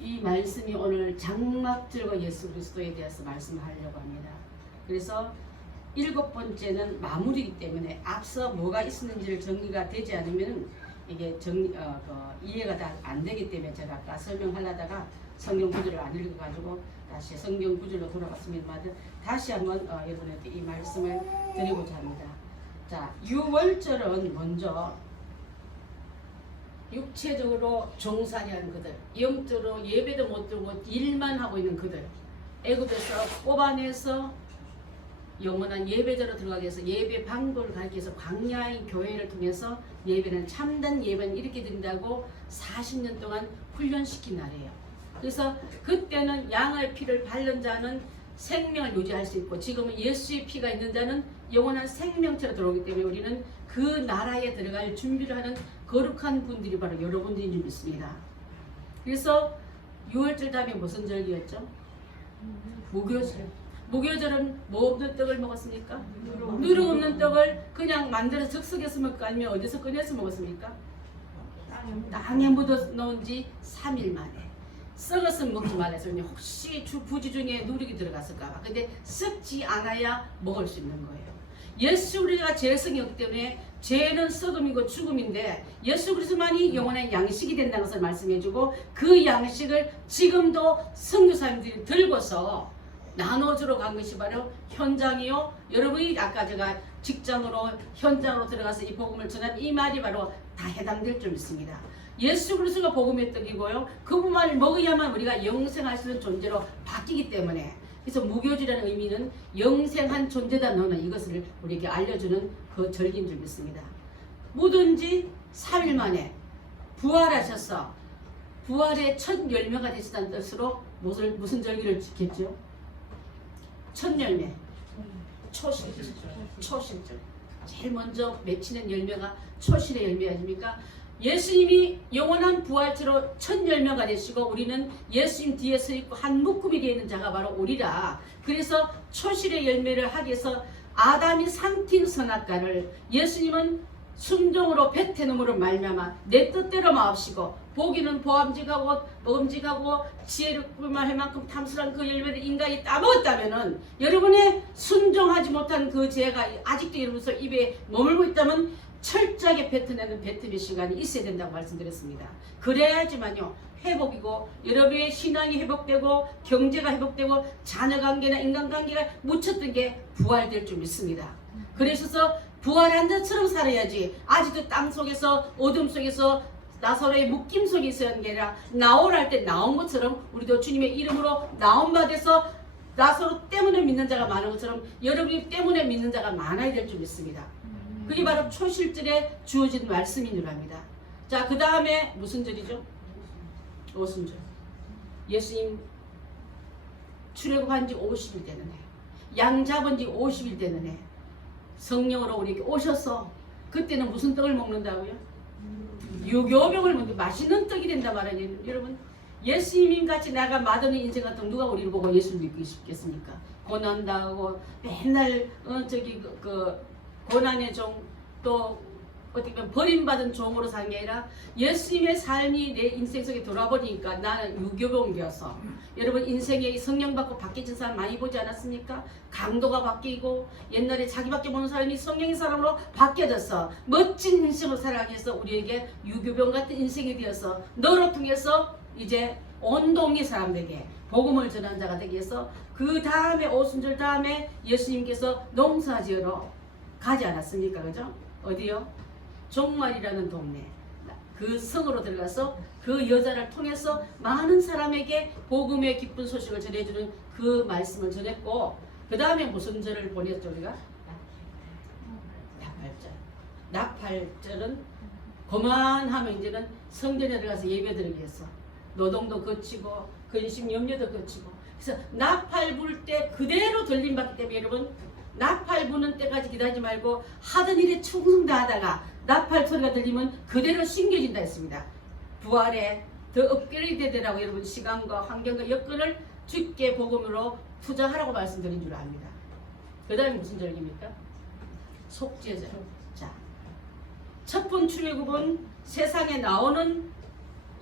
이 말씀이 오늘 장막절과 예수 그리스도에 대해서 말씀하려고 합니다. 그래서 7번째는 마무리이기 때문에 앞서 뭐가 있었는지를 정리가 되지 않으면 이게 이해가 다 안 되기 때문에 제가 아까 설명하려다가 성경 구절을 안 읽어가지고 다시 성경 구절로 돌아갔습니다만 다시 한번 여러분에게 이 말씀을 드리고자 합니다. 자, 6월절은 먼저 육체적으로 종살이 하는 그들, 영적으로 예배도 못 드리고 일만 하고 있는 그들, 애굽에서 뽑아내서 영원한 예배자로 들어가게 해서 예배 방법을 가르치기 위해서 광야의 교회를 통해서 예배는 참된 예배는 이렇게 드린다고 40년 동안 훈련시킨 날이에요. 그래서 그때는 양의 피를 바른 자는 생명을 유지할 수 있고 지금은 예수의 피가 있는 자는 영원한 생명체로 들어오기 때문에 우리는 그 나라에 들어갈 준비를 하는 거룩한 분들이 바로 여러분들인 줄 믿습니다. 그래서 6월절 다음에 무슨 절기였죠? 무교절. 무교절은 뭐 없는 떡을 먹었습니까? 누룩 없는 떡을 그냥 만들어서 즉석에서 먹고 아니면 어디서 꺼내서 먹었습니까? 땅에 묻어 놓은 지 3일 만에. 썩었으면 먹지 말아서 혹시 부지 중에 누룩이 들어갔을까봐. 근데 썩지 않아야 먹을 수 있는 거예요. 예수 우리가 죄성이 없기 때문에 죄는 썩음이고 죽음인데 예수 그리스도만이 영원한 양식이 된다는 것을 말씀해주고 그 양식을 지금도 선교사님들이 들고서 나눠주러 간 것이 바로 현장이요. 여러분이 아까 제가 직장으로 현장으로 들어가서 이 복음을 전한 이 말이 바로 다 해당될 줄 믿습니다. 예수 그리스도가 복음의 떡이고요. 그분만을 먹어야만 우리가 영생할 수 있는 존재로 바뀌기 때문에 그래서 무교절이라는 의미는 영생한 존재다 너는 이것을 우리에게 알려주는 그 절기인 줄 믿습니다. 묻은 지 3일 만에 부활하셔서 부활의 첫 열매가 되시다는 뜻으로 무슨 절기를 지켰죠? 첫 열매, 초실절. 제일 먼저 맺히는 열매가 초실의 열매 아닙니까? 예수님이 영원한 부활체로 첫 열매가 되시고 우리는 예수님 뒤에 서 있고 한 묶음이 되어 있는 자가 바로 우리라. 그래서 초실의 열매를 하기 위해서 아담이 삼킨 선악과를 예수님은 순종으로 뱉어놓음으로 말미암아 내 뜻대로 마옵시고 보기는 보암직하고 먹음직하고 지혜를 할 만큼 탐스러운 그 열매를 인간이 따먹었다면은 여러분의 순종하지 못한 그 죄가 아직도 여러분서 입에 머물고 있다면 철저하게 뱉어내는 뱉음의 시간이 있어야 된다고 말씀드렸습니다. 그래야지만요 회복이고 여러분의 신앙이 회복되고 경제가 회복되고 자녀관계나 인간관계가 묻혔던 게 부활될 줄 믿습니다. 그래서 부활한 자처럼 살아야지 아직도 땅 속에서 어둠 속에서 나사로의 묶임 속에 있어야 하는 게 아니라 나오랄 때 나온 것처럼 우리도 주님의 이름으로 나온 바 돼서 나사로 때문에 믿는 자가 많은 것처럼 여러분이 때문에 믿는 자가 많아야 될 줄 믿습니다. 그게 바로 초실절에 주어진 말씀인 줄 압니다. 자, 그 다음에 무슨 절이죠? 오순절. 예수님 출애굽한 지 50일 되는 해. 양 잡은 지 50일 되는 해. 성령으로 우리에게 오셔서 그때는 무슨 떡을 먹는다고요? 유교병을 먹는 맛있는 떡이 된다 말이에요. 여러분 예수님 같이 내가 맛없는 인생 같은 누가 우리를 보고 예수를 믿고 싶겠습니까? 고난당하고 맨날 고난의 종 또 어떻게 보면 버림받은 종으로 사는 게 아니라 예수님의 삶이 내 인생 속에 돌아보니까 나는 유교병이 되어서 여러분 인생에 성령 받고 바뀌어진 사람 많이 보지 않았습니까? 강도가 바뀌고 옛날에 자기밖에 모르는 사람이 성령의 사람으로 바뀌어져서 멋진 인생을 살아가기 위해서 우리에게 유교병 같은 인생이 되어서 너로 통해서 이제 온 동네 사람들에게 복음을 전한 자가 되기 위해서 그 다음에 오순절 다음에 예수님께서 농사지으러 가지 않았습니까? 그죠? 어디요? 종말이라는 동네 그 성으로 들어가서 그 여자를 통해서 많은 사람에게 복음의 기쁜 소식을 전해주는 그 말씀을 전했고 그 다음에 무슨 절을 보냈죠 우리가? 나팔절. 나팔절은 그만하면 이제는 성전에 들어가서 예배드리기 위해서 노동도 거치고 근심 염려도 거치고 그래서 나팔 불 때 그대로 들림받기 때문에 여러분 나팔 부는 때까지 기다리지 말고 하던 일에 충성 다하다가 나팔 소리가 들리면 그대로 심겨진다 했습니다. 부활에 더 업그레이드 되라고 여러분 시간과 환경과 여건을 주께 복음으로 투자하라고 말씀드린 줄 압니다. 그 다음에 무슨 절기입니까? 속죄절. 자, 첫 번 출애굽은 세상에 나오는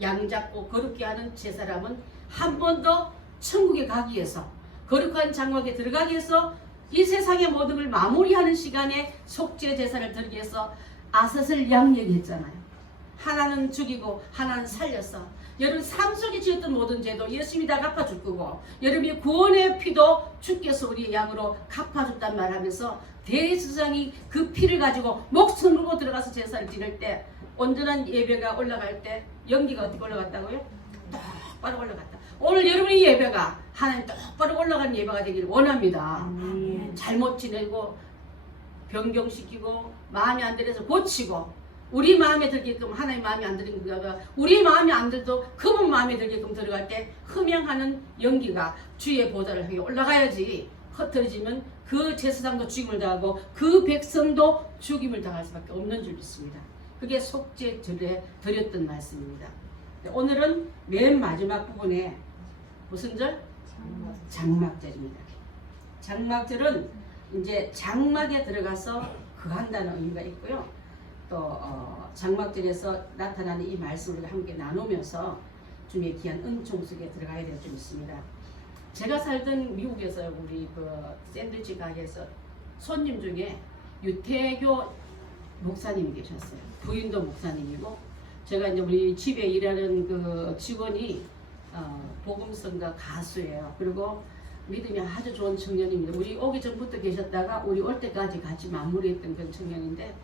양 잡고 거룩게 하는 제사람은 한 번 더 천국에 가기 위해서, 거룩한 장막에 들어가기 위해서, 이 세상의 모든 걸 마무리하는 시간에 속죄 제사를 드리기 위해서 아삿을 양얘기했잖아요. 하나는 죽이고 하나는 살렸어. 여러분 삶 속에 지었던 모든 죄도 예수님이 다 갚아줄 거고, 여러분이 구원의 피도 주께서 우리의 양으로 갚아줬단 말하면서 대제사장이 그 피를 가지고 목숨을 걸고 들어가서 제사를 드릴 때, 온전한 예배가 올라갈 때 연기가 어떻게 올라갔다고요? 똑바로 올라갔다. 오늘 여러분의 예배가 하나님 똑바로 올라가는 예배가 되기를 원합니다. 잘못 지내고 변경시키고 마음에 안 들어서 고치고, 우리 마음에 들게끔 하나님 마음에 안 드는 거가 우리 마음에 안 들도 그분 마음에 들게끔 들어갈 때 흠양하는 연기가 주의 보좌를 향해 올라가야지, 흩어지면 그 제사장도 죽임을 당하고 그 백성도 죽임을 당할 수밖에 없는 줄 믿습니다. 그게 속죄절에 드렸던 말씀입니다. 오늘은 맨 마지막 부분에 무슨 절? 장막절입니다. 장막절은 이제 장막에 들어가서 거한다는 의미가 있고요. 또 장막절에서 나타나는 이 말씀을 함께 나누면서 주님의 귀한 은총 속에 들어가야 될 줄 믿습니다. 제가 살던 미국에서 우리 그 샌드위치 가게에서 손님 중에 유태교 목사님이 계셨어요. 부인도 목사님이고, 제가 이제 우리 집에 일하는 그 직원이 복음성가 가수예요. 그리고 믿음이 아주 좋은 청년입니다. 우리 오기 전부터 계셨다가 우리 올 때까지 같이 마무리했던 그런 청년인데,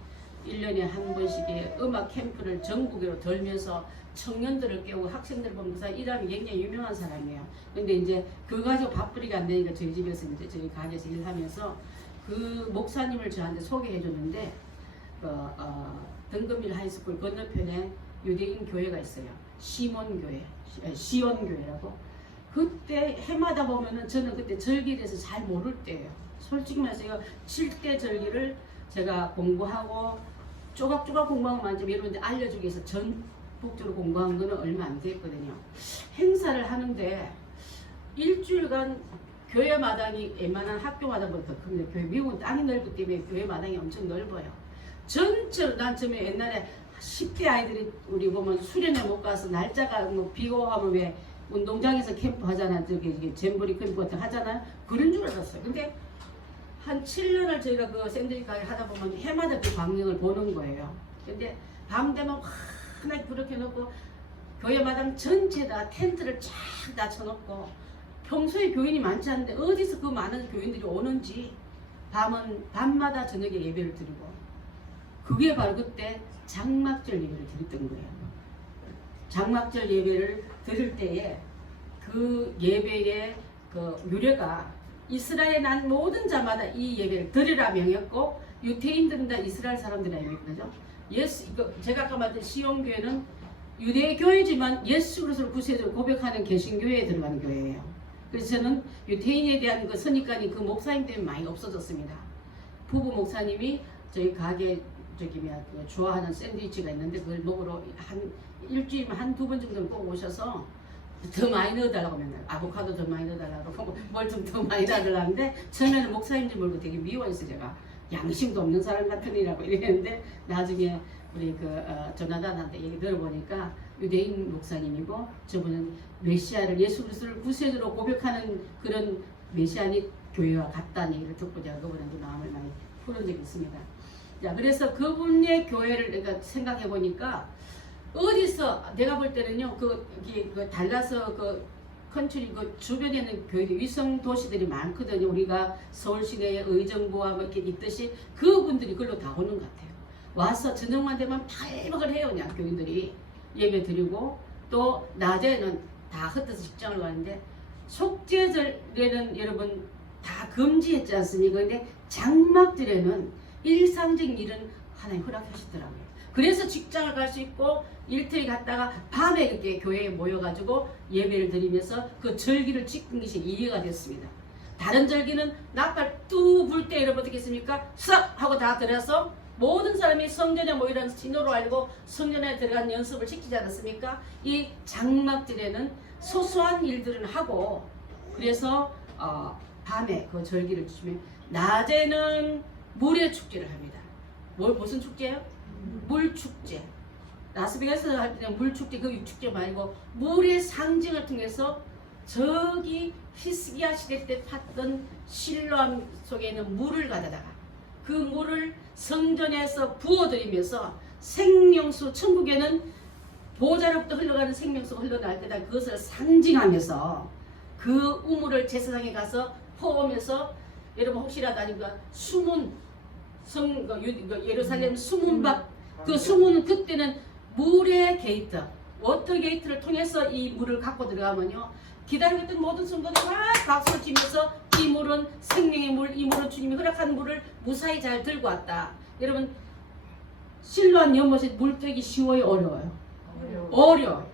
1년에 한 번씩의 음악 캠프를 전국으로 돌면서 청년들을 깨우고 학생들을 보면서 일하면 굉장히 유명한 사람이에요. 근데 이제 그거 가지고 밥벌이가 안 되니까 저희 집에서 이제 저희 가게에서 일하면서 그 목사님을 저한테 소개해 줬는데, 등금밀 하이스쿨 건너편에 유대인 교회가 있어요. 시온교회라고. 그때 해마다 보면은 저는 그때 절기에 대해서 잘 모를 때예요. 솔직히 말해서 이거 7대 절기를 제가 공부하고 조각조각 공부하고 만점 이런데 알려주기 위해서 전폭적으로 공부한 거는 얼마 안 됐거든요. 행사를 하는데 일주일간 교회 마당이 웬만한 학교 마당보다 더 큽니다. 교회 미국은 땅이 넓기 때문에 교회 마당이 엄청 넓어요. 전체로 난 처음에 옛날에 10대 아이들이 우리 보면 수련회 못 가서 날짜가 뭐 비고 하면 왜 운동장에서 캠프 하잖아. 저기 잼버리 캠프 같은 거 하잖아요. 그런 줄 알았어요. 근데 한 7년을 저희가 그 샌드위치 가게 하다 보면 해마다 그 광경을 보는 거예요. 근데 밤 되면 환하게 그렇게 놓고 교회 마당 전체다 텐트를 쫙 다 쳐놓고, 평소에 교인이 많지 않은데 어디서 그 많은 교인들이 오는지 밤마다 저녁에 예배를 드리고, 그게 바로 그때 장막절 예배를 드렸던 거예요. 장막절 예배를 드릴 때에 그 예배의 그 유래가 이스라엘에 난 모든 자마다 이 예배를 드리라 명했고, 유태인들은 다 이스라엘 사람들이라 명했거든요. 제가 아까 말했던 시온교회는 유대 교회지만 예수 그리스도를 구세주로 고백하는 개신교회에 들어가는 교회예요. 그래서 저는 유태인에 대한 그 선입관이 그 목사님 때문에 많이 없어졌습니다. 부부 목사님이 저희 가게 좋아하는 샌드위치가 있는데 그걸 먹으러 한 일주일에 한두 번 정도는 꼭 오셔서 더 많이 넣어달라고 맨날 아보카도 더 많이 넣어달라고 뭘 좀 더 많이 넣어달라는데, 처음에는 목사님 줄 모르고 되게 미워했어요. 제가 양심도 없는 사람 같으니라고 이랬는데, 나중에 우리 조나단한테 얘기 들어보니까 유대인 목사님이고, 저분은 메시아를 예수 그리스도를 구세주로 고백하는 그런 메시아닉 교회와 같다는 얘기를 듣고 제가 그분한테 마음을 많이 풀은 적이 있습니다. 자, 그래서 그분의 교회를 내가 생각해 보니까, 어디서 내가 볼 때는요, 그 달라서 그 컨트리 그 주변에 있는 교회들, 위성 도시들이 많거든요. 우리가 서울 시내에 의정부와 뭐 이렇게 있듯이 그분들이 그걸로 다 오는 것 같아요. 와서 저녁만 되면 발박을 해요. 그냥 교인들이 예배 드리고, 또 낮에는 다 흩어서 직장을 가는데, 속죄절에는 여러분 다 금지했지 않습니까? 근데 장막절에는 일상적인 일은 하나님 허락하시더라고요. 그래서 직장을 갈 수 있고 일터에 갔다가 밤에 이렇게 교회에 모여가지고 예배를 드리면서 그 절기를 지킨 것이 이해가 됐습니다. 다른 절기는 나팔 뚜 불 때 여러분 어떻겠습니까? 싹 하고 다 들어서 모든 사람이 성전에 모이라는 신호로 알고 성전에 들어간 연습을 시키지 않았습니까? 이 장막절에는 소소한 일들은 하고, 그래서 밤에 그 절기를 지키면, 낮에는 물의 축제를 합니다. 무슨 축제예요? 물축제. 라스베가스 할 때는 물축제, 그 축제 말고 물의 상징을 통해서 저기 히스기야 시대 때 팠던 실로암 속에 있는 물을 가져다가 그 물을 성전에서 부어들이면서 생명수, 천국에는 보좌로부터 흘러가는 생명수가 흘러날 때다 그것을 상징하면서 그 우물을 제사장에 가서 퍼오면서 여러분 혹시라도 아니까 수문 예루살렘 수문밖 그 수문은 그때는 물의 게이트 워터 게이트를 통해서 이 물을 갖고 들어가면요 기다리고 있던 모든 성도들이 막 박수를 치면서 이 물은 생명의 물, 이 물은 주님이 허락한 물을 무사히 잘 들고 왔다. 여러분 실로암 연못에 물 뜨기 쉬워요, 어려워요? 어려워요.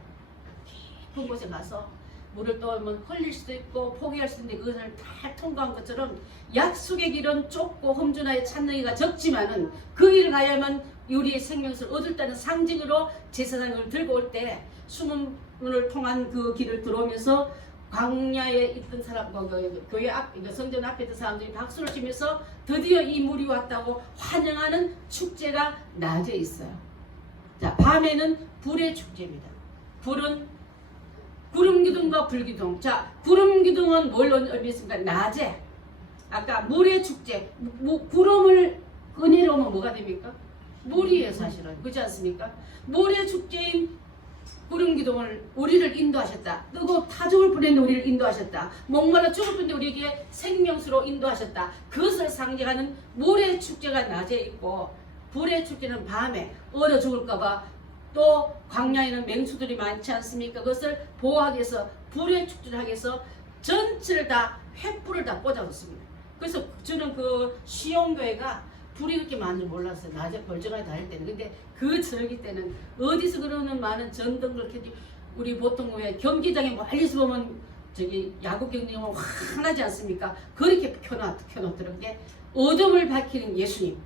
깊은 곳에 가서 물을 떠오면 흘릴 수도 있고 포기할 수도 있는데 그것을 다 통과한 것처럼 약속의 길은 좁고 험준하여 찾는이가 적지만은 그 길을 가야만 우리의 생명수를 얻었다는 상징으로 제사장을 들고 올 때 수문을 통한 그 길을 들어오면서 광야에 있던 사람, 교회 앞, 성전 앞에 있던 사람들이 박수를 치면서 드디어 이 물이 왔다고 환영하는 축제가 낮에 있어요. 자, 밤에는 불의 축제입니다. 불은 구름기둥과 불기둥. 자, 구름기둥은 뭘 의미했습니까? 낮에. 아까 물의 축제. 구름을 꺼내려오면 뭐가 됩니까? 물이에요, 사실은. 그렇지 않습니까? 물의 축제인 구름기둥을 우리를 인도하셨다. 뜨거워 타죽을 뻔했는데 우리를 인도하셨다. 목말라 죽을 뻔했는데 우리에게 생명수로 인도하셨다. 그것을 상징하는 물의 축제가 낮에 있고 불의 축제는 밤에 얼어 죽을까봐 또 광야에는 맹수들이 많지 않습니까? 그것을 보호하기 위해서 불의 축제를 하기 위해서 전체를 다 횃불을 다 꽂아줬습니다. 그래서 저는 그 시온교회가 불이 그렇게 많은 줄 몰랐어요. 낮에 벌쩍하게 다닐 때는. 근데 그 절기 때는 어디서 그러는 많은 전등을 켜지 우리 보통 왜 경기장에 멀리서 보면 저기 야구 경기 보면 환하지 않습니까? 그렇게 켜놓더라고요. 어둠을 밝히는 예수님.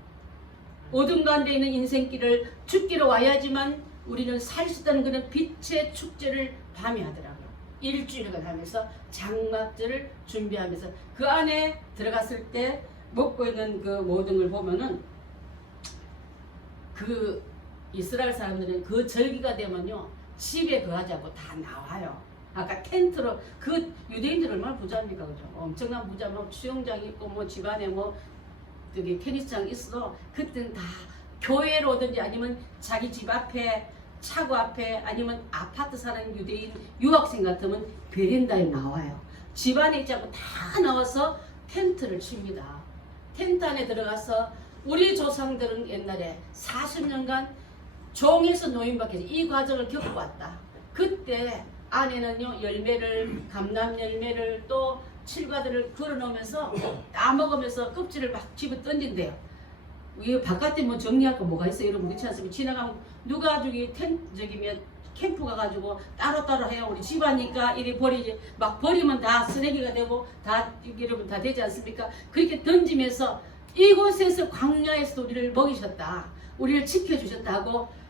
어둠 가운데 있는 인생길을 죽기로 와야지만 우리는 살 수 있다는 그런 빛의 축제를 밤에 하더라고요. 일주일간 하면서 장막절을 준비하면서 그 안에 들어갔을 때 먹고 있는 그 모든 걸 보면은 그 이스라엘 사람들은 그 절기가 되면요 집에 거하지 않고 다 나와요. 아까 텐트로 그 유대인들 얼마나 부자입니까, 그죠? 엄청난 부자, 뭐 수영장 있고 뭐 집안에 뭐 저기 테니스장 있어. 그때는 다 교회로 오든지 아니면 자기 집 앞에 차고 앞에 아니면 아파트 사는 유대인 유학생 같으면 베란다에 나와요. 집 안에 있지 않고 다 나와서 텐트를 칩니다. 텐트 안에 들어가서 우리 조상들은 옛날에 40년간 종에서 노인밖에 이 과정을 겪어왔다. 그때 안에는요 열매를 감람 열매를 또 칠과들을 걸어놓으면서 따먹으면서 껍질을 막 집어 던진대요. 이 바깥에 뭐 정리할 거 뭐가 있어요, 여러분? 그렇지 않습니까? 지나가면 누가 저기 캠프 가가지고 따로따로 해요. 우리 집안이니까 이리 버리지. 막 버리면 다 쓰레기가 되고 다 여러분 다 되지 않습니까? 그렇게 던지면서 이곳에서 광야에서 우리를 먹이셨다. 우리를 지켜주셨다고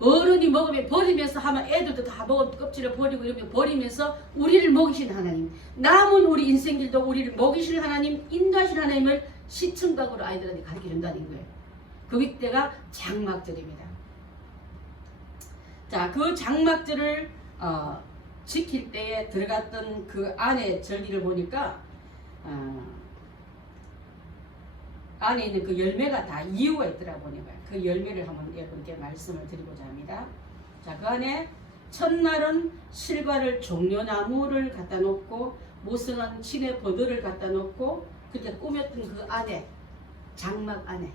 어른이 먹으면 버리면서 하면 애들도 다 먹은 껍질을 버리고 이러면 버리면서 우리를 먹이신 하나님, 남은 우리 인생길도 우리를 먹이실 하나님, 인도하실 하나님을 시청각으로 아이들한테 가르쳐준다는 거예요. 그때가 장막절입니다. 자, 그 장막절을 지킬 때에 들어갔던 그 안에 절기를 보니까 안에 있는 그 열매가 다 이유가 있더라고 보니까 그 열매를 한번 여러분께 말씀을 드리고자 합니다. 자, 그 안에 첫날은 실과를 종려나무를 갖다 놓고 무성한 진의 버들을 갖다 놓고 그때 꾸몄던 그 안에 장막 안에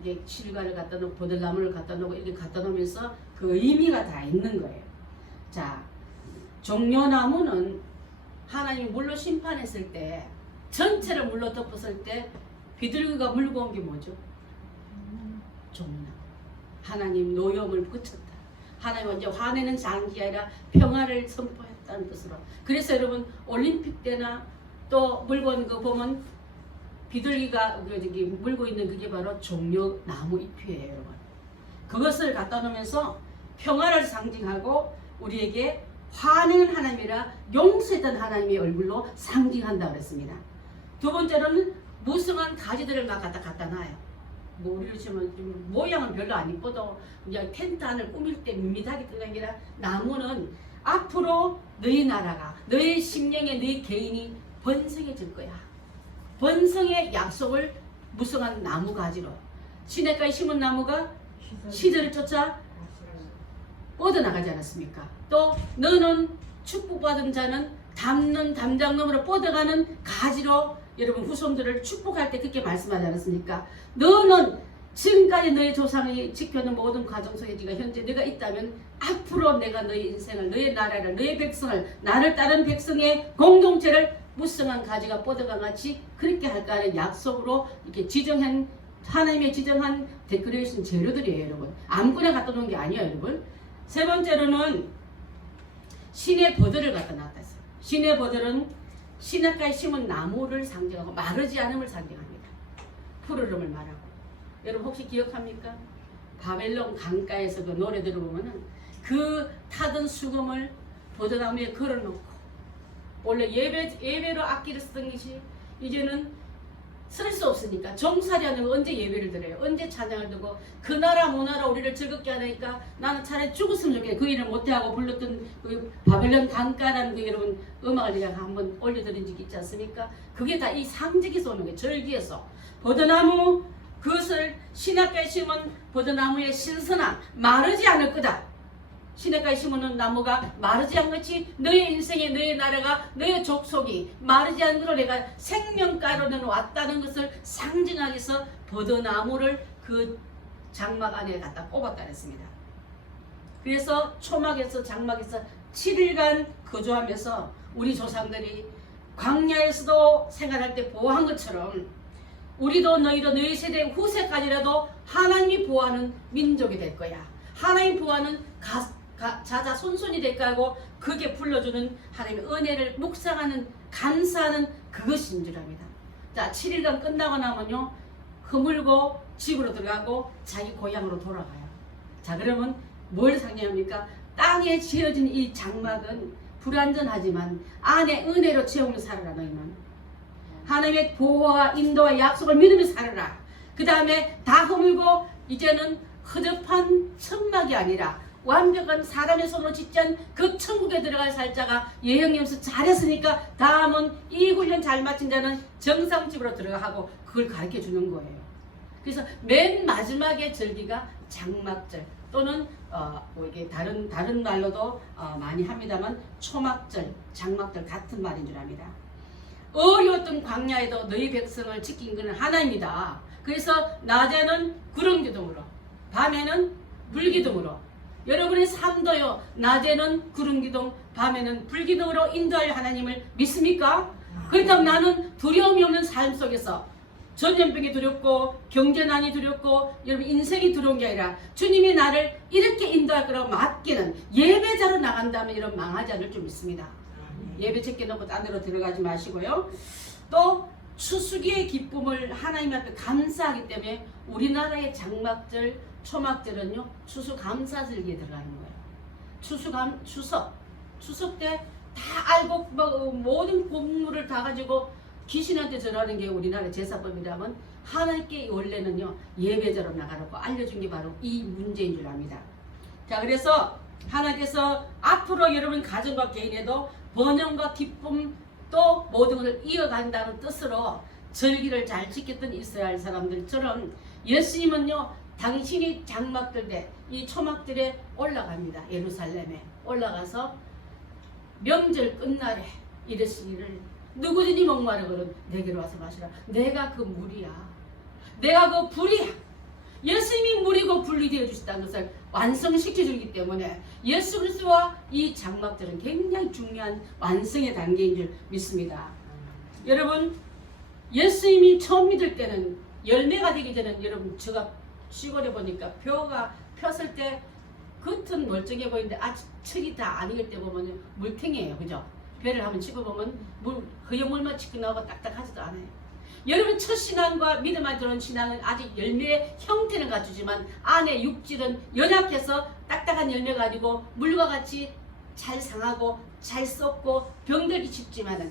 이게 실과를 갖다 놓고 버들나무를 갖다 놓고 이렇게 갖다 놓으면서 그 의미가 다 있는 거예요. 자, 종려나무는 하나님이 물로 심판했을 때 전체를 물로 덮었을 때 비둘기가 물고 온 게 뭐죠? 종려나무. 하나님 노염을 그쳤다. 하나님 이제 화내는 장기가 아니라 평화를 선포했다는 뜻으로. 그래서 여러분 올림픽 때나 또 물고 온 거 보면 비둘기가 물고 있는 그게 바로 종려나무 잎이에요, 여러분. 그것을 갖다 놓으면서 평화를 상징하고 우리에게 화내는 하나님이라 용서했던 하나님의 얼굴로 상징한다 그랬습니다. 두 번째로는 무성한 가지들을 막 갖다 놔요. 뭐 우리로 치면 좀 모양은 별로 안 이뻐도 그냥 텐트 안을 꾸밀 때 밋밋하게 뜨는 게 아니라 나무는 앞으로 너희 나라가 너희 심령에 너희 개인이 번성해질 거야. 번성의 약속을 무성한 나무 가지로 시냇가에 심은 나무가 시절을 쫓아 뻗어나가지 않았습니까? 또 너는 축복받은 자는 담는 담장놈으로 뻗어가는 가지로 여러분 후손들을 축복할 때 그렇게 말씀하지 않았습니까? 너는 지금까지 너의 조상이 지켜놓은 모든 과정 속에 네가 현재 네가 있다면 앞으로 내가 너의 인생을 너의 나라를 너의 백성을 나를 따른 백성의 공동체를 무성한 가지가 뻗어간 같이 그렇게 할까 하는 약속으로 이렇게 지정한 하나님의 지정한 데코레이션 재료들이에요 여러분. 아무거나 갖다 놓은 게 아니에요 여러분. 세 번째로는 신의 버들을 갖다 놨다 했어요. 신의 버들은 시냇가에 심은 나무를 상징하고 마르지 않음을 상징합니다. 푸르름을 말하고. 여러분 혹시 기억합니까? 바벨론 강가에서 그 노래 들어보면은 그 타던 수금을 버드나무에 걸어놓고 원래 예배로 악기를 쓰던 것이 이제는 쓸 수 없으니까 종살이 아니고 언제 예배를 드려요? 언제 찬양을 듣고 그 나라 문화라 우리를 즐겁게 하니까 나는 차라리 죽었으면 좋겠네. 그 일을 못해하고 불렀던 그 바벨론 강가라는 그 여러분 음악을 제가 한번 올려드린 적이 있지 않습니까? 그게 다 이 상징에서 오는 거예요. 절기에서 버드나무 그것을 시냇가에 심은 버드나무의 신선함 마르지 않을 거다. 시냇가에 심은 나무가 마르지 않은 것이 너의 인생에 너의 나라가 너의 족속이 마르지 않은 것으로 내가 생명가로는 왔다는 것을 상징하기 위해서 버드나무를 그 장막 안에 갖다 꼽았다 했습니다. 그래서 초막에서 장막에서 7일간 거주하면서 우리 조상들이 광야에서도 생활할 때 보호한 것처럼 우리도 너희도 너희 세대 후세까지라도 하나님이 보호하는 민족이 될 거야. 하나님 보호하는 자자 손손이 될까 하고 그게 불러주는 하나님의 은혜를 묵상하는 감사하는 그것인 줄 압니다. 자 7일간 끝나고 나면요 허물고 집으로 들어가고 자기 고향으로 돌아가요. 자 그러면 뭘 상징합니까? 땅에 지어진 이 장막은 불완전하지만 안에 은혜로 채우며 살아라. 너희는 하나님의 보호와 인도와 약속을 믿으며 살아라. 그 다음에 다 허물고 이제는 허접한 천막이 아니라 완벽한 사람의 손으로 짓지 않은 그 천국에 들어갈 살자가 예형님께서 잘했으니까 다음은 이 훈련 잘 마친 자는 정상집으로 들어가고 그걸 가르쳐 주는 거예요. 그래서 맨 마지막에 절기가 장막절 또는 뭐 이게 다른 말로도 많이 합니다만 초막절, 장막절 같은 말인 줄 압니다. 어려웠던 광야에도 너희 백성을 지킨 것은 하나입니다. 그래서 낮에는 구름기둥으로 밤에는 불기둥으로 여러분의 삶도요 낮에는 구름기둥 밤에는 불기둥으로 인도할 하나님을 믿습니까? 그렇다면 나는 두려움이 없는 삶 속에서 전염병이 두렵고 경제난이 두렵고 여러분 인생이 두려운 게 아니라 주님이 나를 이렇게 인도할 거라고 맡기는 예배자로 나간다면 이런 망하지 않을 줄 믿습니다. 예배 책게 놓고 딴 데로 들어가지 마시고요. 또 추수기의 기쁨을 하나님 앞에 감사하기 때문에 우리나라의 장막절 초막절은요 추수감사절기에 들어가는 거예요. 추석 때 다 알고 모든 곡물을 다 가지고 귀신한테 절하는 게 우리나라 제사법이라면 하나님께 원래는요 예배자로 나가라고 알려준 게 바로 이 문제인 줄 압니다. 자 그래서 하나님께서 앞으로 여러분 가정과 개인에도 번영과 기쁨 또 모든 것을 이어간다는 뜻으로 절기를 잘 지켰던 이스라엘 사람들처럼 예수님은요 당신이 장막들 이 초막들에 올라갑니다. 예루살렘에 올라가서 명절 끝날에 이르시기를 누구든지 목마르거든 내게로 와서 마시라. 내가 그 물이야. 내가 그 불이야. 예수님이 물이고 불이 되어 주셨다는 것을 완성시켜 주기 때문에 예수 그리스도와 이 장막들은 굉장히 중요한 완성의 단계인 줄 믿습니다. 여러분 예수님이 처음 믿을 때는 열매가 되기 전에 여러분 제가 시골에 보니까 벼가 폈을 때 겉은 멀쩡해 보이는데 아직 척이 다 안 익을 때 보면 물탱이에요. 그죠? 벼를 한번 짚어보면 허여물만 치고 나오고 딱딱하지도 않아요. 여러분 첫 신앙과 믿음 안에 들어온 신앙은 아직 열매의 형태는 갖추지만 안에 육질은 연약해서 딱딱한 열매가 아니고 물과 같이 잘 상하고 잘 썩고 병들기 쉽지만은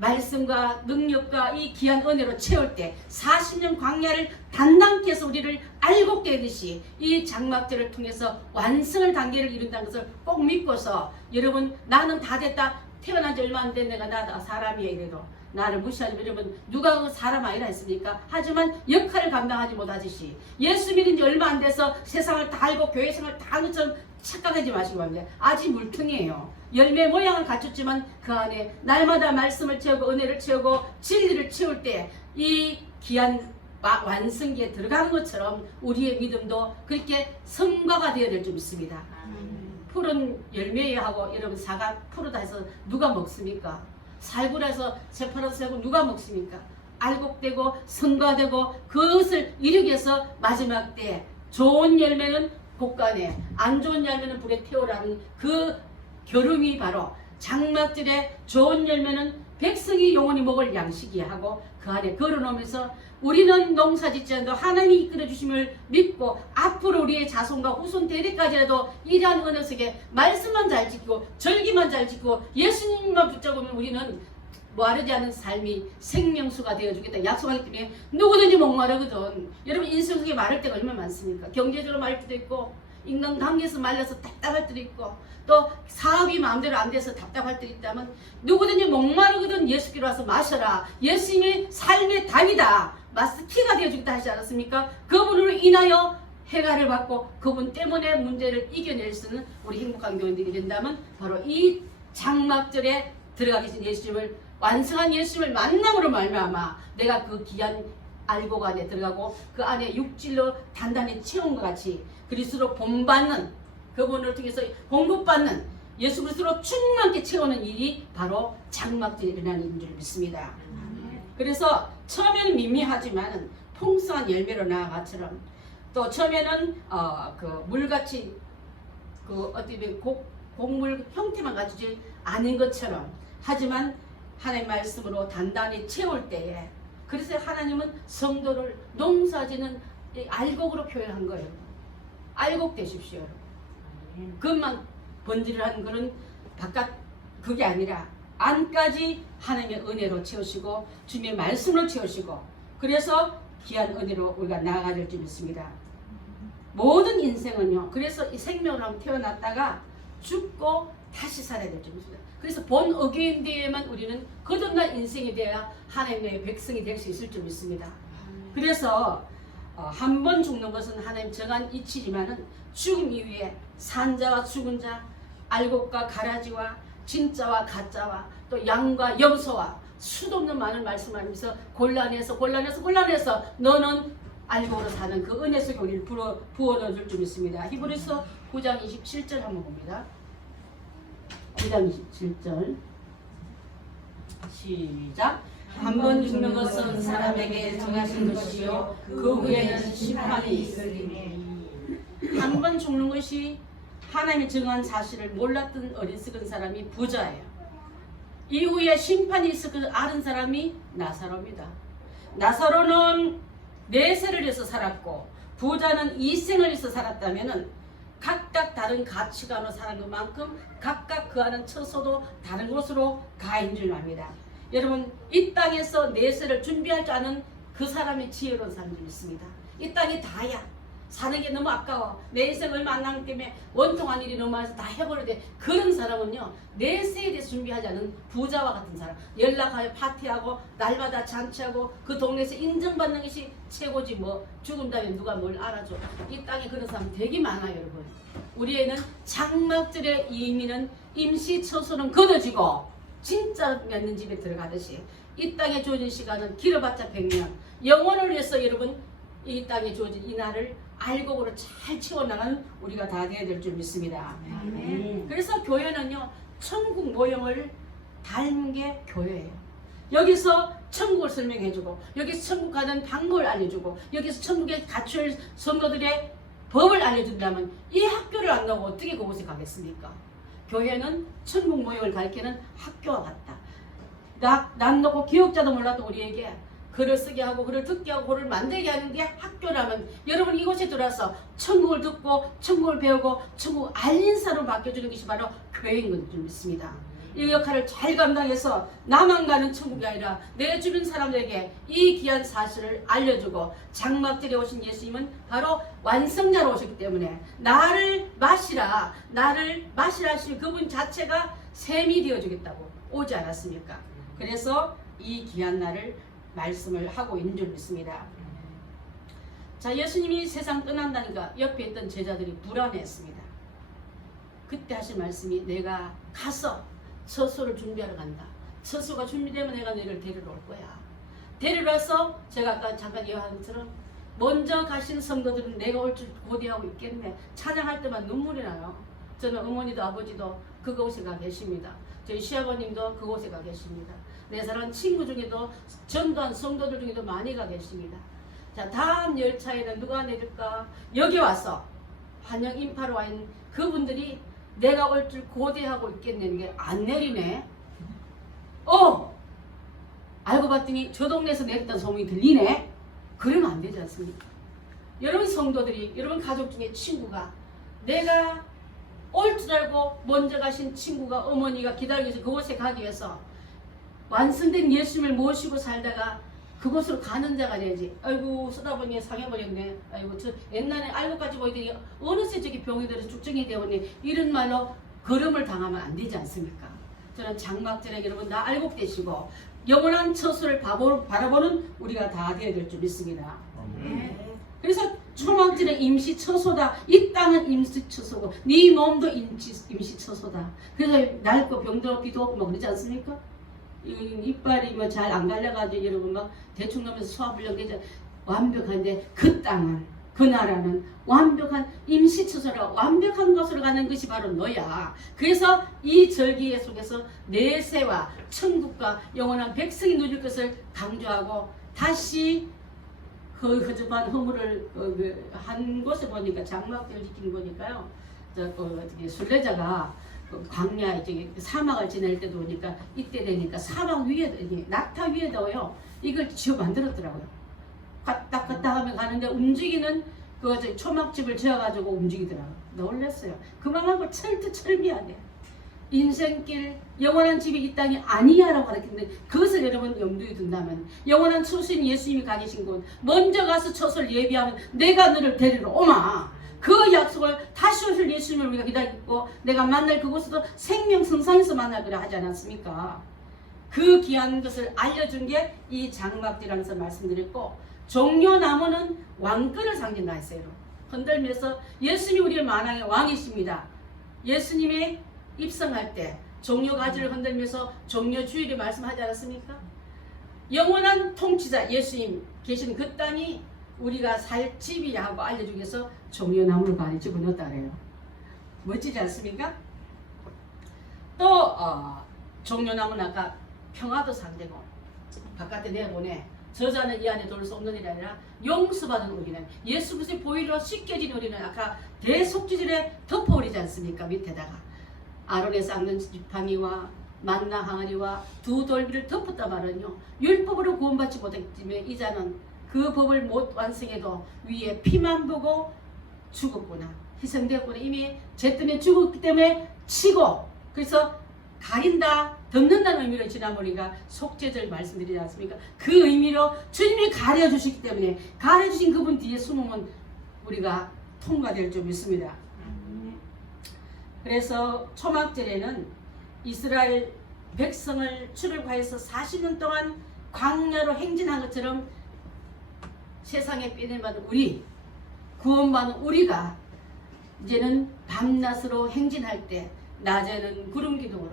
말씀과 능력과 이 귀한 은혜로 채울 때 40년 광야를 단단케 해서 우리를 알고 깨듯이 이 장막절을 통해서 완성의 단계를 이룬다는 것을 꼭 믿고서 여러분 나는 다 됐다 태어난 지 얼마 안 된 내가 나 사람이야 이래도 나를 무시하지 여러분 누가 그 사람 아니라 했습니까? 하지만 역할을 감당하지 못하듯이 예수 믿은 지 얼마 안 돼서 세상을 다 알고 교회 생활 다 하는 것처럼 착각하지 마시고 합니다. 아직 물통이에요. 열매 모양을 갖췄지만 그 안에 날마다 말씀을 채우고 은혜를 채우고 진리를 채울 때 이 귀한 완성기에 들어가는 것처럼 우리의 믿음도 그렇게 성과가 되어야 될 줄 믿습니다. 풀은 열매야 하고 여러분 사과 풀어다 해서 누가 먹습니까? 살구라서 새파란 살구 누가 먹습니까? 알곡되고 성과되고 그것을 이루기 위해서 마지막 때 좋은 열매는 곳간에 안 좋은 열매는 불에 태우라는 그 결움이 바로 장막절에 좋은 열매는 백성이 영원히 먹을 양식이야 하고 그 안에 걸어놓으면서 우리는 농사 짓지 않아도 하나님이 이끌어 주심을 믿고 앞으로 우리의 자손과 후손 대대까지라도 이러한 은혜 속에 말씀만 잘 지키고 절기만 잘 지키고 예수님만 붙잡으면 우리는 마르지 않은 삶이 생명수가 되어주겠다 약속하기 때문에 누구든지 목마르거든. 여러분 인생 속에 마를 때가 얼마나 많습니까? 경제적으로 마를 때도 있고 인간관계에서 말라서 답답할 때도 있고 또 사업이 마음대로 안 돼서 답답할 때도 있다면 누구든지 목마르거든 예수께로 와서 마셔라. 예수님의 삶의 답이다. 마스티가 되어주겠다 하지 않았습니까? 그분으로 인하여 해가를 받고 그분 때문에 문제를 이겨낼 수 있는 우리 행복한 교인들이 된다면 바로 이 장막절에 들어가 계신 예수님을 완성한 예수님을 만남으로 말미암아 내가 그 귀한 알곡 안에 들어가고 그 안에 육질로 단단히 채운 것 같이 그리스도로 본받는 그분을 통해서 공급받는 예수 그리스도로 충만하게 채우는 일이 바로 장막절에 일어나는 일인 줄 믿습니다. 그래서 처음에는 미미하지만 풍성한 열매로 나아가처럼 또 처음에는 그 물같이 그 어떻게 보면 곡물 형태만 가지지 않은 것처럼 하지만 하나님의 말씀으로 단단히 채울 때에 그래서 하나님은 성도를 농사지는 알곡으로 표현한 거예요. 알곡 되십시오. 그것만 번지를 하는 것은 바깥 그게 아니라 안까지 하나님의 은혜로 채우시고 주님의 말씀으로 채우시고 그래서 귀한 은혜로 우리가 나아가야 될 줄 믿습니다. 모든 인생은요. 그래서 이 생명을 한번 태어났다가 죽고 다시 살아야 될 줄 믿습니다. 그래서 본 어게인데에만 우리는 거듭난 인생이 되어야 하나님의 백성이 될 수 있을 줄 믿습니다. 그래서 한 번 죽는 것은 하나님 정한 이치지만은 죽음 이후에 산자와 죽은 자, 알곡과 가라지와 진짜와 가짜와 또 양과 염소와 수도 없는 많은 말씀하면서 곤란해서 너는 알곡으로 사는 그 은혜 속에 우리를 부어넣어 줄 줄 믿습니다. 히브리서 9장 27절 한번 봅니다. 9장 27절 시작. 한 번 죽는 것은 사람에게 정하신 것이요 그 후에는 심판이 있으리니. 한 번 죽는 것이 하나님이 정한 사실을 몰랐던 어리석은 사람이 부자예요. 이후에 심판이 있을 것을 아는 사람이 나사로입니다. 나사로는 내세를 해서 살았고 부자는 이생을 해서 살았다면은 각각 다른 가치관으로 사는 것만큼 각각 그 안은 처소도 다른 곳으로 가 있는 줄 압니다. 여러분 이 땅에서 내세를 준비할 줄 아는 그 사람이 지혜로운 사람이 있습니다. 이 땅이 다야. 사는 게 너무 아까워. 내 인생 얼마 안 남기 때문에 원통한 일이 너무 많아서 다 해버려야 돼. 그런 사람은요. 내세에 대해서 준비하지 않은 부자와 같은 사람. 연락하여 파티하고 날마다 잔치하고 그 동네에서 인정받는 것이 최고지 뭐 죽은 다음에 누가 뭘 알아줘. 이 땅에 그런 사람 되게 많아요 여러분. 우리에는 장막절의 의미는 임시 처소는 걷어지고 진짜 맺는 집에 들어가듯이 이 땅에 주어진 시간은 길어봤자 100년. 영혼을 위해서 여러분 이 땅에 주어진 이 날을 알곡으로 잘 채워나가는 우리가 다 되어야 될 줄 믿습니다. 그래서 교회는요 천국 모형을 닮은 게 교회예요. 여기서 천국을 설명해주고 여기서 천국 가는 방법을 알려주고 여기서 천국에 갖출 성도들의 법을 알려준다면 이 학교를 안 나오고 어떻게 그곳에 가겠습니까? 교회는 천국 모형을 가리키는 학교와 같다. 난 놓고 기억자도 몰랐던 우리에게 글을 쓰게 하고 글을 듣게 하고 글을 만들게 하는 게 학교라면 여러분 이곳에 들어와서 천국을 듣고 천국을 배우고 천국을 알린 사람으로 바뀌어주는 것이 바로 교회인 줄 믿습니다. 이 역할을 잘 감당해서 나만 가는 천국이 아니라 내 주변 사람들에게 이 귀한 사실을 알려주고 장막절에 오신 예수님은 바로 완성자로 오셨기 때문에 나를 마시라 하시는 그분 자체가 샘이 되어주겠다고 오지 않았습니까? 그래서 이 귀한 날을 말씀을 하고 있는 줄 믿습니다. 자, 예수님이 세상 떠난다니까 옆에 있던 제자들이 불안해했습니다. 그때 하신 말씀이 내가 가서 처소를 준비하러 간다. 처소가 준비되면 내가 너희를 데리러 올 거야. 데리러 와서 제가 아까 잠깐 얘기한 것처럼 먼저 가신 성도들은 내가 올 줄 고대하고 있겠네. 찬양할 때만 눈물이 나요. 저는 어머니도 아버지도 그곳에 가 계십니다. 저희 시아버님도 그곳에 가 계십니다. 내 사랑하는 친구 중에도 전도한 성도들 중에도 많이 가 계십니다. 자, 다음 열차에는 누가 내릴까? 여기 와서 환영 인파로 와 있는 그분들이 내가 올 줄 고대하고 있겠냐는 게 안 내리네. 알고 봤더니 저 동네에서 내렸다는 소문이 들리네. 그러면 안 되지 않습니까? 여러분 성도들이, 여러분 가족 중에 친구가 내가 올 줄 알고 먼저 가신 친구가, 어머니가 기다리고 계셔서 그곳에 가기 위해서 완성된 예수님을 모시고 살다가 그곳으로 가는 자가 되지. 아이고 쓰다 보니 상해버렸네. 아이고 저 옛날에 알고까지 보이더니 어느새 저기 병이 들어서 죽증이 되었네. 이런 말로 걸음을 당하면 안 되지 않습니까? 저는 장막절에 여러분 다 알고 계시고 영원한 처소를 바라보는 우리가 다 되어야 될 줄 믿습니다. 네. 그래서 초막절은 임시 처소다. 이 땅은 임시 처소고 네 몸도 임시 처소다. 그래서 낡고 병들고 비도 오고 막 그러지 않습니까? 이빨이 뭐 잘 안 갈려가지고 여러분 막 대충 넣으면서 소화불량 되죠. 완벽한데 그 땅은, 그 나라는 완벽한 임시처소라 완벽한 곳으로 가는 것이 바로 너야. 그래서 이 절기의 속에서 내세와 천국과 영원한 백성이 누릴 것을 강조하고 다시 그 허접한 허물을 한 곳에 보니까 장막을 지키는 보니까요. 순례자가 광야 사막을 지낼 때도 보니까 이때 되니까 사막 위에 낙타 위에다요 이걸 지어 만들었더라고요. 갔다 하면 가는데 움직이는 그 초막집을 지어가지고 움직이더라고요. 놀랐어요. 그만하고 철두철미하게 인생길 영원한 집이 이 땅이 아니야라고 가르쳤는데 그것을 여러분 염두에 둔다면 영원한 처소인 예수님이 가 계신 곳 먼저 가서 처소를 예비하면 내가 너를 데리러 오마. 그 약속을 다시 오실 예수님을 우리가 기다리고 내가 만날 그곳에도 생명성상에서 만나기로 하지 않았습니까? 그 귀한 것을 알려준 게 이 장막지라는 것을 말씀드렸고 종려나무는 왕권을 상징다 했어요. 흔들면서 예수님이 우리의 만왕의 왕이십니다. 예수님의 입성할 때 종려가지를 흔들면서 종려주일에 말씀하지 않았습니까? 영원한 통치자 예수님 계신 그 땅이 우리가 살 집이야 하고 알려주기 위해서 종려나무를 많이 집어넣었다 그래요. 멋지지 않습니까? 또 종려나무는 아까 평화도 상대고 바깥에 내보내 저자는 이 안에 돌 수 없는 일이 아니라 용서받은 우리는 예수 그리스도의 보혈로 씻겨진 우리는 아까 대속죄질에 덮어버리지 않습니까? 밑에다가 아론의 쌍는 지팡이와 만나 항아리와 두 돌비를 덮었다 말은요 율법으로 구원받지 못했지만 이자는 그 법을 못 완성해도 위에 피만 보고 죽었구나. 희생되었구나. 이미 죄 때문에 죽었기 때문에 치고 그래서 가린다, 덮는다는 의미로 지난번 우리가 속죄절 말씀드리지 않습니까? 그 의미로 주님이 가려주시기 때문에 가려주신 그분 뒤에 숨으면 우리가 통과될 줄 믿습니다. 그래서 초막절에는 이스라엘 백성을 출애굽하여서 40년 동안 광야로 행진한 것처럼 세상에 빼내받은 우리, 구원받은 우리가 이제는 밤낮으로 행진할 때 낮에는 구름 기둥으로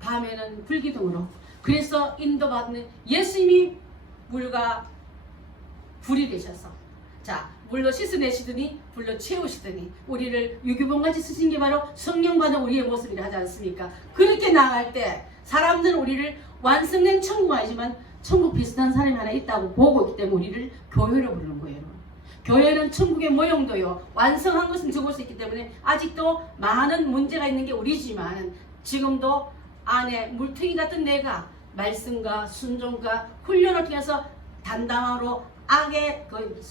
밤에는 불 기둥으로 그래서 인도받는 예수님이 물과 불이 되셔서 자 물로 씻어내시더니 불로 채우시더니 우리를 유기봉같이 쓰신 게 바로 성령 받은 우리의 모습이라 하지 않습니까? 그렇게 나갈 때 사람들은 우리를 완성된 천국 아니지만 천국 비슷한 사람이 하나 있다고 보고 있기 때문에 우리를 교회로 부르는 거예요. 교회는 천국의 모형도요. 완성한 것은 저곳에 있기 때문에 아직도 많은 문제가 있는 게 우리지만 지금도 안에 물탱이 같은 내가 말씀과 순종과 훈련을 통해서 단단함으로 악의 그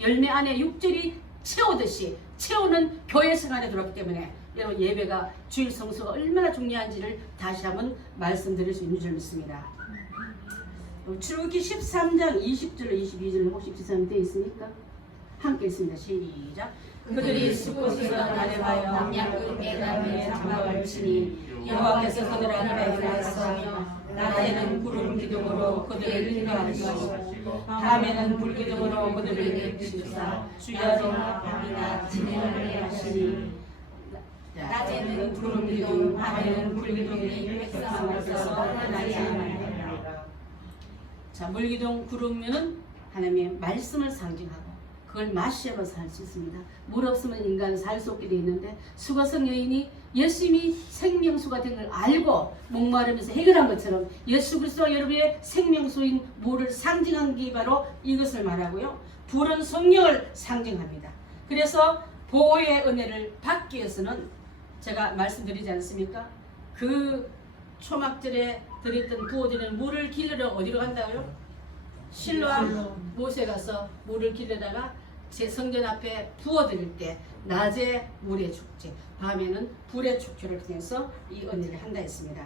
열매 안에 육절이 채우듯이 채우는 교회 생활에 들어왔기 때문에 여러분 예배가 주일 성수가 얼마나 중요한지를 다시 한번 말씀드릴 수 있는 줄 믿습니다. 출애굽기 13장 20절로 22절 혹시 기사님 되어 있습니까? 함께 있습니다. 시작. 그들이 수곳에서 나래하여 남양끝 에단의 장막을 치니 여호와께서 그들 앞에 나서며 낮에는 구름 기둥으로 그들을 인도하시고 밤에는 불 기둥으로 그들에게 비추사 주야로 밤이나 진행하게 하시니 낮에는 구름 기둥 밤에는 불 기둥이 백성 앞에서 떠나지 않으리라. 자, 물기둥 구름면은 하나님의 말씀을 상징하고 그걸 마시아로 살 수 있습니다. 물 없으면 인간은 살 수 없게 되어 있는데 수고성 여인이 예수님이 생명수가 된 걸 알고 목마르면서 해결한 것처럼 예수 그리스도가 여러분의 생명수인 물을 상징한 게 바로 이것을 말하고요. 불은 성령을 상징합니다. 그래서 보호의 은혜를 받기 위해서는 제가 말씀드리지 않습니까? 그 초막절에 드렸던 부어드리는 물을 길르러 어디로 간다고요? 실로암 못에 가서 물을 길르다가 제 성전 앞에 부어드릴 때 낮에 물의 축제, 밤에는 불의 축제를 통해서 이 은혜를 한다 했습니다.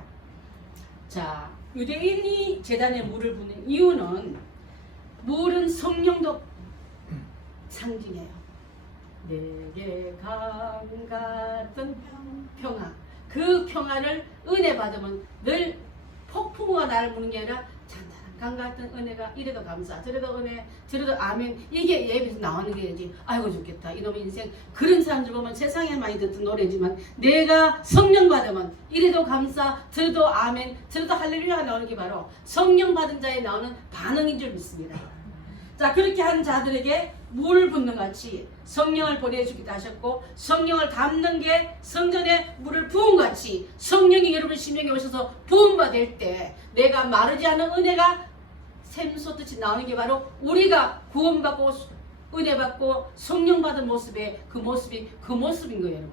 자, 유대인이 제단에 물을 붓는 이유는 물은 성령도 상징해요. 내게 강 같은 평화, 그 평화를 은혜 받으면 늘 폭풍우가 나를 부는 게 아니라 잔잔한 강 같은 은혜가 이래도 감사 저래도 은혜 저래도 아멘 이게 예배에서 나오는 게지. 아이고 좋겠다 이놈의 인생. 그런 사람들 보면 세상에 많이 듣던 노래지만 내가 성령 받으면 이래도 감사 저래도 아멘 저래도 할렐루야 나오는 게 바로 성령 받은 자에 나오는 반응인 줄 믿습니다. 자, 그렇게 한 자들에게 물을 붓는 같이 성령을 보내주기도 하셨고 성령을 담는 게 성전에 물을 부은 같이 성령이 여러분 심령에 오셔서 부음받을 때 내가 마르지 않은 은혜가 샘솟듯이 나오는 게 바로 우리가 구원받고 은혜 받고 성령 받은 모습의 그 모습인 거예요. 여러분.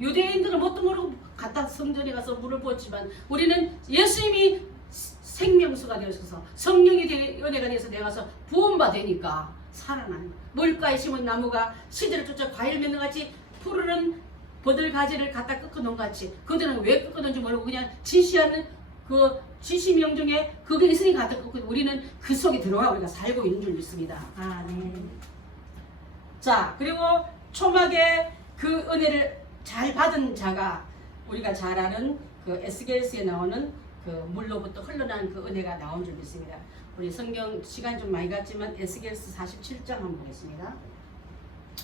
유대인들은 뭣도 모르고 갖다 성전에 가서 물을 부었지만 우리는 예수님이 생명수가 되어서 성령이 은혜가 되어서 내가 가서 부음받으니까 살아나는 거야. 물가에 심은 나무가 시들을 쫓아 과일 맺는 같이 푸르른 버들가지를 갖다 꺾어 놓은 같이 그들은 왜 꺾어 놓은지 모르고 그냥 지시하는 그 지시명 중에 그게 있으니까 갖다 꺾고 우리는 그 속에 들어가 우리가 살고 있는 줄 믿습니다. 아멘. 자, 그리고 초막에 그 은혜를 잘 받은 자가 우리가 잘 아는 그 에스겔서에 나오는 그 물로부터 흘러나는 그 은혜가 나온 줄 믿습니다. 우리 성경 시간 좀 많이 갔지만 에스겔서 47장 한번 보겠습니다.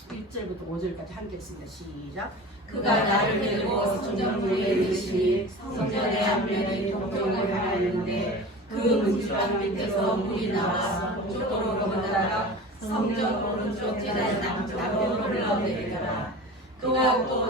1절부터 5절까지 함께 읽습니다. 시작. 그가 나를 데리고 성전 위에 이르시니 성전의 앞면에 동쪽을 향하였는데 그 문지방 밑에서 물이 나와서 북쪽으로 흐르다가 성전 오른쪽 제단 남쪽으로 흘러내리더라. 또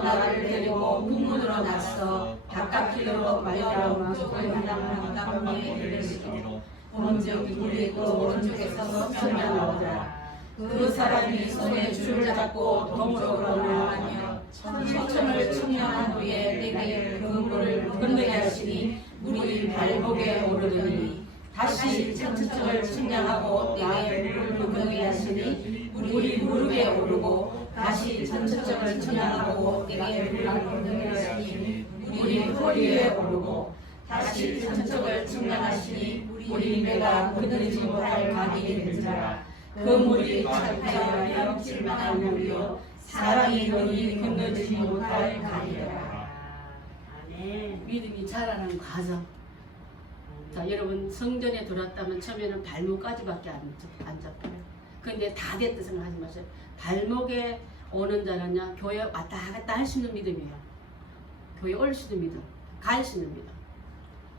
나를 데리고 북문으로 나서 바깥길로 말려오는 북쪽을 향하는 땅에 이르시니 오른쪽 물이 또 오른쪽에서 솟아 나오더라. 그 사람이 손에 줄을 잡고 동쪽으로 나아가며 천천을 청량한 후에 내게 그 물을 건너게 하시니 물이 발목에 오르더니 다시 천천을 청량하고 내게 물을 건너게 하시니 물이 무릎에 오르고 다시 천천을 청량하고 내게 물을 건너게 하시니 물이 허리에 오르고 다시 천천을 청량하시니 물이 내가 건너지 못할 강이 되는지라. 그 물이 착하여 칠만한 물이요 사랑이 너희 건너지 못할 강이라. 아멘. 믿음이 자라는 과정. 자, 여러분 성전에 들어왔다면 처음에는 발목까지밖에 안 잡혀요. 근데 다 됐다 생각하지 마세요. 발목에 오는 자는요 교회 왔다 갔다 할 수 있는 믿음이에요. 교회 올 수 있는 믿음, 갈 수 있는 믿음.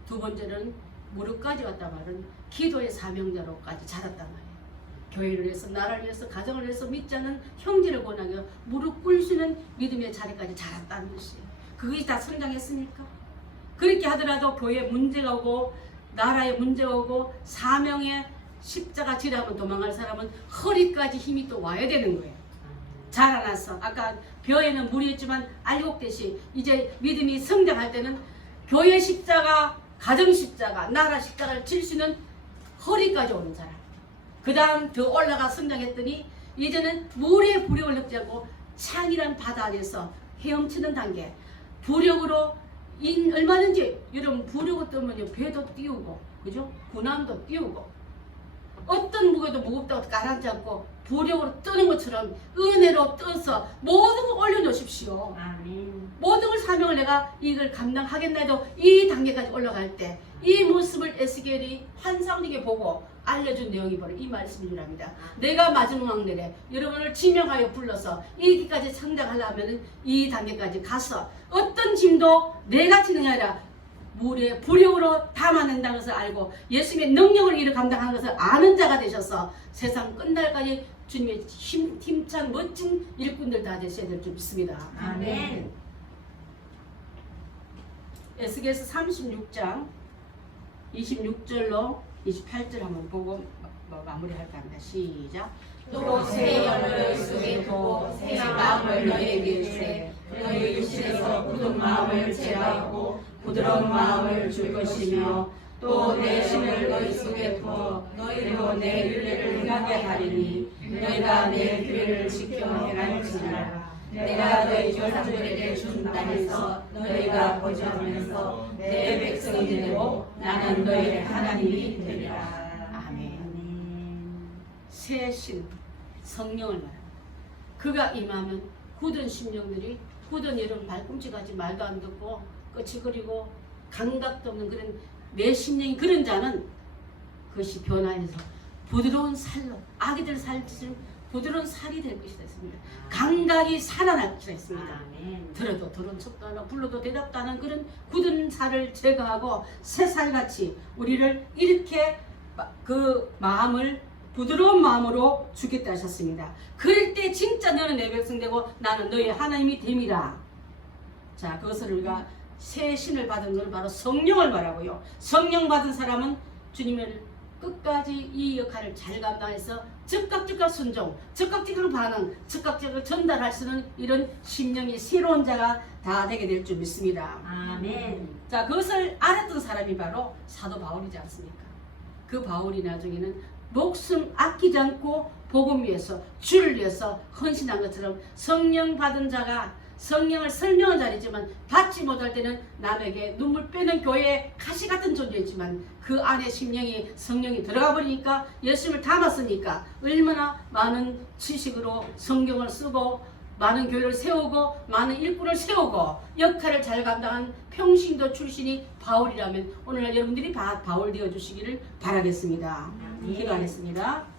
두 번째는 무릎까지 왔다 말은 기도의 사명자로까지 자랐단 말이에요. 교회를 위해서, 나라를 위해서, 가정을 위해서 믿지 않은 형제를 권하며 무릎 꿇으시는 믿음의 자리까지 자랐다는 것이에요. 그것이 다 성장했습니까? 그렇게 하더라도 교회에 문제가 오고 나라에 문제가 오고 사명에 십자가 지라면 도망갈 사람은 허리까지 힘이 또 와야 되는 거예요. 자라나서 아까 벼에는 물이 있지만 알곡듯이 이제 믿음이 성장할 때는 교회 십자가, 가정 십자가, 나라 십자가를 질 수 있는 허리까지 오는 사람. 그 다음 더 올라가 성장했더니 이제는 물에 부려올렸지 않고 창이란 바다 안에서 헤엄치는 단계. 부력으로 얼마든지 여러분 부력을 뜨면요 배도 띄우고 그죠? 군함도 띄우고 어떤 무게도 무겁다고 가라앉지 않고 부력으로 뜨는 것처럼 은혜로 떠서 모든 걸 올려놓으십시오. 아멘. 모든 걸 사명을 내가 이걸 감당하겠나 해도 이 단계까지 올라갈 때 이 모습을 에스겔이 환상적에 보고 알려준 내용이 바로 이 말씀이랍니다. 내가 마지막 날에 여러분을 지명하여 불러서 이기까지 성장하려면 이 단계까지 가서 어떤 짐도 내가 지는 게 아니라 물에 부력으로 담아낸다는 것을 알고 예수님의 능력을 이를 감당하는 것을 아는 자가 되셔서 세상 끝날까지 주님의 힘찬 멋진 일꾼들 다 되셔야 될 줄 믿습니다. 아멘. 에스겔서 36장 26절로 28절 한번 보고 마무리할까 합니다. 시작. 또 새 열을 속에 두고 새 마음을 너희에게 주되 너희 육신에서 굳은 마음을 제거하고 부드러운 마음을 줄 것이며 또 내 신을 너희 속에 두어 너희로 내 율례를 행하게 하리니 너희가 내 규례를 지켜 행할지니라. 내가 너희 조상들에게 준 땅에서 너희가 거주하면서 내 백성이 되고 나는 너희의 하나님이 되리라. 아멘. 새 신, 성령을 말합니다. 그가 임하면 굳은 심령들이 굳은 여러분 발꿈치같이 말도 안 듣고 끄치거리고 감각도 없는 그런 내 심령이 그런 자는 그것이 변화해서 부드러운 살로 아기들 살처럼 부드러운 살이 될 것이다 했습니다. 감각이 살아날 것이다 했습니다. 아멘. 들어도 들은 척도 안 하고 불러도 대답도 안 하는 그런 굳은 살을 제거하고 새 살같이 우리를 이렇게 그 마음을 부드러운 마음으로 주겠다 하셨습니다. 그럴 때 진짜 너는 내 백성 되고 나는 너의 하나님이 됨이라. 자, 그것을 우리가 새 신을 받은 것은 바로 성령을 말하고요. 성령 받은 사람은 주님을 끝까지 이 역할을 잘 감당해서 즉각 순종, 즉각 반응, 즉각 전달할 수 있는 이런 심령이 새로운 자가 다 되게 될 줄 믿습니다. 아멘. 자, 그것을 알았던 사람이 바로 사도 바울이지 않습니까? 그 바울이 나중에는 목숨 아끼지 않고 복음 위해서 주를 위해서 헌신한 것처럼 성령 받은 자가 성령을 설명한 자리지만 받지 못할 때는 남에게 눈물 빼는 교회의 가시 같은 존재이지만 그 안에 심령이 성령이 들어가 버리니까 예수님을 담았으니까 얼마나 많은 지식으로 성경을 쓰고 많은 교회를 세우고 많은 일꾼을 세우고 역할을 잘 감당한 평신도 출신이 바울이라면 오늘날 여러분들이 바울 되어 주시기를 바라겠습니다. 기도하겠습니다.